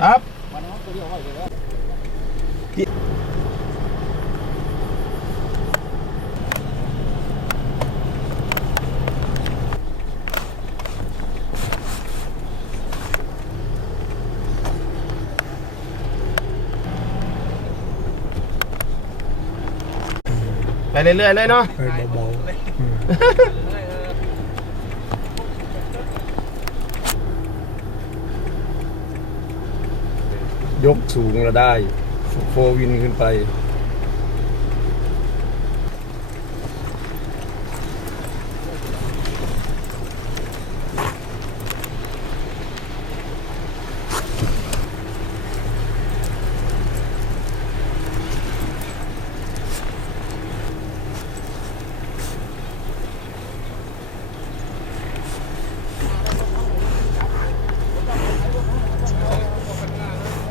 ครับวันนั้นตัวเดียวไว้เลยแล้วไปเรื่อยๆเลยเนาะ ไปเบาๆ ยกสูงเราได้โฟวินขึ้นไป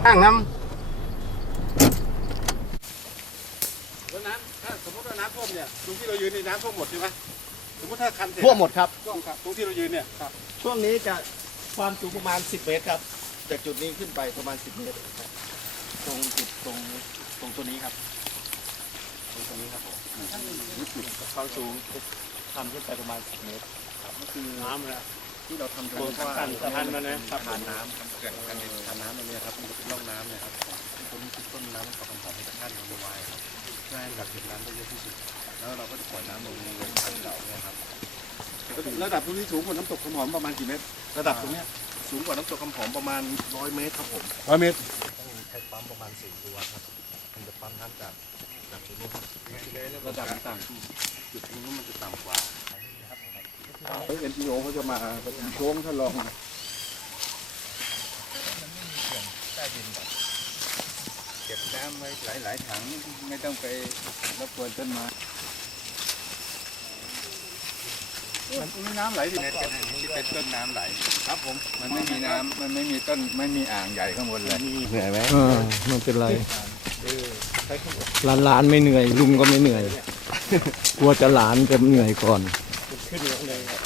ข้างน้แล้วน้ำถ้าสมมติว่าน้ำท่วมเนี่ยตรงที่เรายืนในน้ำท่วมหมดใช่ไหมสมมติถ้าคันเสร็จำท่วมหมดครับท่วมครับตรงที่เรายืนเนี่ยครับช่วงนี้จะความสูงประมาณ 10 เมตรครับ จากจุดนี้ขึ้นไปประมาณ 10 เมตรครับตรงจุดตรงตรงตัวนี้ครับตรงตัวนี้ครับผมความสูงทำขึ้นไปประมาณ 10 เมตรครับก็คือน้ำนะ ที่เราทำตัวเพราะว่าคันสะพานมันนะสะพานน้ำครับเกิดการเดินทางน้ำตรงนี้ครับมันจะเป็นร่องน้ำเนี่ยครับตรงนี้คือต้นน้ำมันต่อคำถามให้กับท่านลงไว้ครับเพื่อให้กักเก็บน้ำได้เยอะที่สุด แล้วเราก็จะปล่อยน้ำลงลงทางเก่าเนี่ยครับระดับตรงนี้สูงกว่าน้ำตกขมหอมประมาณกี่เมตร ระดับตรงเนี้ยสูงกว่าน้ำตกคำหอมประมาณ100เมตรครับผมร้อยเมตรต้องใช้ปั๊มประมาณ4ตัวครับมันจะปั๊มน้ำจากจากจุดนี้ครับระดับต่างจุดนี้มันจะต่ำกว่า เอ็นจีโอเขาจะมาประชุมโค้งท่านรองเก็บน้ำไว้หลายๆถังไม่ต้องไปรบกวนต้นไม้มันมีน้ำไหลดิเม็ดกันที่เป็นต้นน้ำไหล ครับผม มันไม่มีน้ำมันไม่มีต้นไม่มีอ่างใหญ่ข้างบนเลยเหนื่อยไหมเออไม่เป็นไรหลานหลานๆไม่เหนื่อยลุงก็ไม่เหนื่อย กลัวจะหลานจะเหนื่อยก่อนขึ้นเลยครับ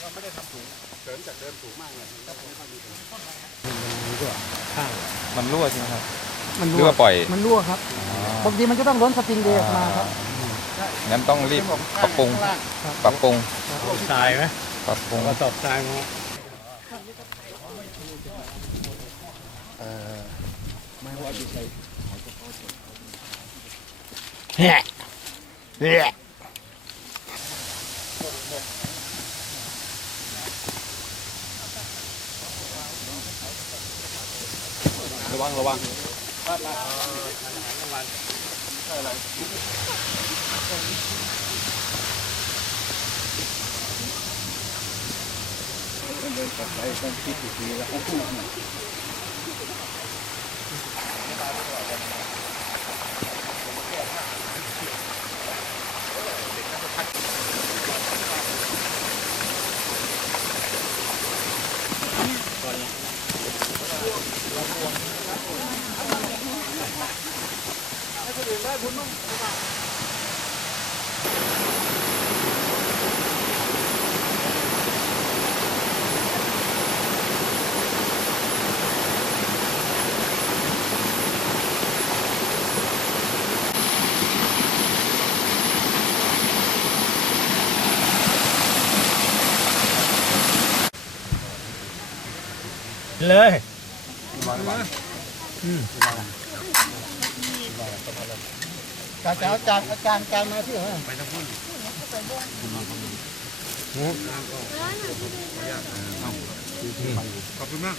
เราไม่ได้ทำสูงเสริมจากเดิมสูงมากเลยมันก็ไม่ค่อยมีผลมันรั่วใช่ไหมครับ มันหรือรั่วว่าปล่อย มันรั่วครับบางทีมันจะต้องล้นสปริงเดย์ออกมาครับงั้นต้องรีบปรับปรุง ปรับปรุงตายไหมปรับปรุงกระสอบตายมั้ งระวังระวังเดินกลับไปต้องคิดอีกทีแล้ว เลย การจะเอาจานอาจารย์การมาที่เหรอขอบคุณมาก